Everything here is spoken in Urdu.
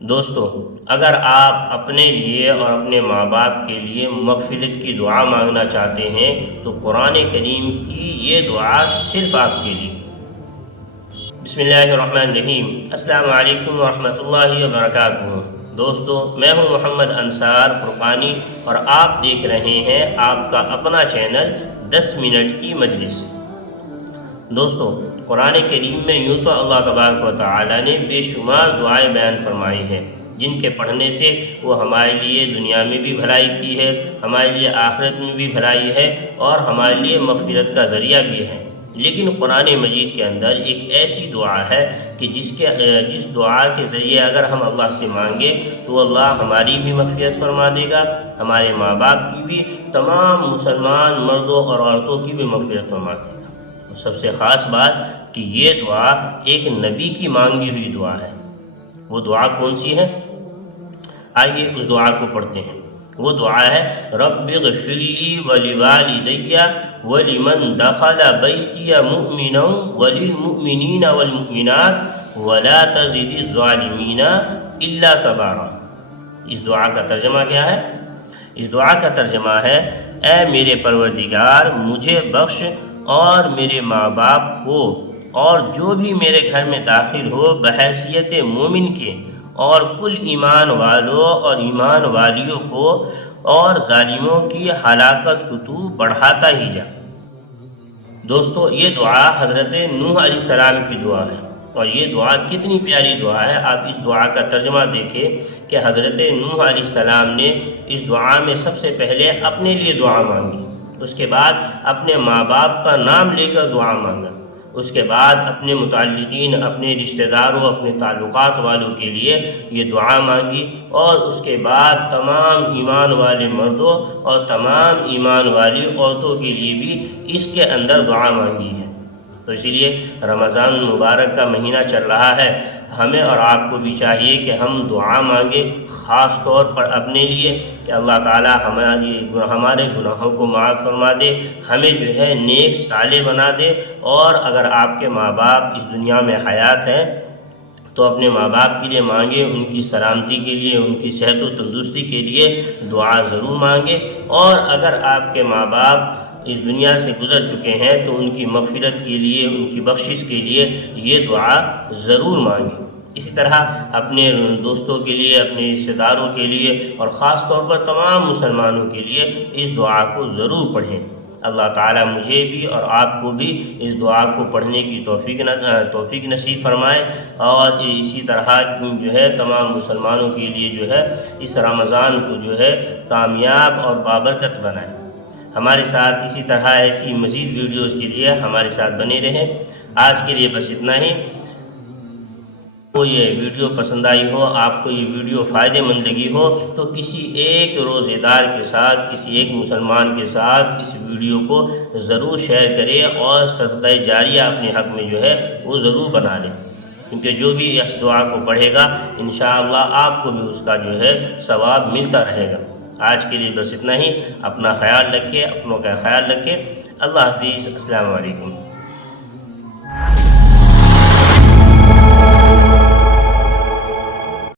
دوستو، اگر آپ اپنے لیے اور اپنے ماں باپ کے لیے مغفرت کی دعا مانگنا چاہتے ہیں تو قرآن کریم کی یہ دعا صرف آپ کے لیے۔ بسم اللہ الرحمن الرحیم۔ السلام علیکم ورحمۃ اللہ وبرکاتہ۔ دوستو، میں ہوں محمد انصار فرقانی اور آپ دیکھ رہے ہیں آپ کا اپنا چینل 10 منٹ کی مجلس۔ دوستو، قرآن کریم میں یوں تو اللہ تبارک و تعالی نے بے شمار دعائیں بیان فرمائی ہیں، جن کے پڑھنے سے وہ ہمارے لیے دنیا میں بھی بھلائی کی ہے، ہمارے لیے آخرت میں بھی بھلائی ہے اور ہمارے لیے مغفرت کا ذریعہ بھی ہے۔ لیکن قرآن مجید کے اندر ایک ایسی دعا ہے کہ جس دعا کے ذریعے اگر ہم اللہ سے مانگے تو اللہ ہماری بھی مغفرت فرما دے گا، ہمارے ماں باپ کی بھی، تمام مسلمان مردوں اور عورتوں کی بھی مغفرت فرما دے گا۔ سب سے خاص بات کہ یہ دعا ایک نبی کی مانگی ہوئی دعا ہے۔ وہ دعا کون سی ہے؟ آئیے اس دعا کو پڑھتے ہیں۔ وہ دعا ہے رب اغفر لی ولوالدی ولمن دخل بیتی مؤمنا وللمؤمنین والمؤمنات ولا تزد الظالمین الا تبارا۔ اس دعا کا ترجمہ کیا ہے؟ اس دعا کا ترجمہ ہے اے میرے پروردگار، مجھے بخش اور میرے ماں باپ کو اور جو بھی میرے گھر میں داخل ہو بحیثیت مومن کے، اور کل ایمان والوں اور ایمان والیوں کو، اور ظالموں کی ہلاکت کو تو بڑھاتا ہی جا۔ دوستو، یہ دعا حضرت نوح علیہ السلام کی دعا ہے، اور یہ دعا کتنی پیاری دعا ہے۔ آپ اس دعا کا ترجمہ دیکھیں کہ حضرت نوح علیہ السلام نے اس دعا میں سب سے پہلے اپنے لیے دعا مانگی، اس کے بعد اپنے ماں باپ کا نام لے کر دعا مانگا، اس کے بعد اپنے متعلقین، اپنے رشتہ داروں، اپنے تعلقات والوں کے لیے یہ دعا مانگی، اور اس کے بعد تمام ایمان والے مردوں اور تمام ایمان والی عورتوں کے لیے بھی اس کے اندر دعا مانگی ہے۔ تو اسی لیے رمضان المبارک کا مہینہ چل رہا ہے، ہمیں اور آپ کو بھی چاہیے کہ ہم دعا مانگیں، خاص طور پر اپنے لیے کہ اللہ تعالی ہمارے گناہوں کو معاف فرما دے، ہمیں جو ہے نیک صالح بنا دے، اور اگر آپ کے ماں باپ اس دنیا میں حیات ہیں تو اپنے ماں باپ کے لیے مانگیں، ان کی سلامتی کے لیے، ان کی صحت و تندرستی کے لیے دعا ضرور مانگیں، اور اگر آپ کے ماں باپ اس دنیا سے گزر چکے ہیں تو ان کی مغفرت کے لیے، ان کی بخشش کے لیے یہ دعا ضرور مانگیں۔ اسی طرح اپنے دوستوں کے لیے، اپنے رشتہ داروں کے لیے، اور خاص طور پر تمام مسلمانوں کے لیے اس دعا کو ضرور پڑھیں۔ اللہ تعالیٰ مجھے بھی اور آپ کو بھی اس دعا کو پڑھنے کی توفیق نصیب فرمائے، اور اسی طرح جو ہے تمام مسلمانوں کے لیے جو ہے اس رمضان کو جو ہے کامیاب اور بابرکت بنائے۔ ہمارے ساتھ اسی طرح ایسی مزید ویڈیوز کے لیے ہمارے ساتھ بنے رہیں۔ آج کے لیے بس اتنا ہی۔ آپ کو یہ ویڈیو پسند آئی ہو، آپ کو یہ ویڈیو فائدہ مند لگی ہو تو کسی ایک روزے دار کے ساتھ، کسی ایک مسلمان کے ساتھ اس ویڈیو کو ضرور شیئر کریں، اور صدقہ جاریہ اپنے حق میں جو ہے وہ ضرور بنا لیں، کیونکہ جو بھی اس دعا کو پڑھے گا انشاءاللہ آپ کو بھی اس کا جو ہے ثواب ملتا رہے گا۔ آج کے لیے بس اتنا ہی۔ اپنا خیال رکھیں، اپنوں کا خیال رکھیں۔ اللہ حافظ۔ السلام علیکم۔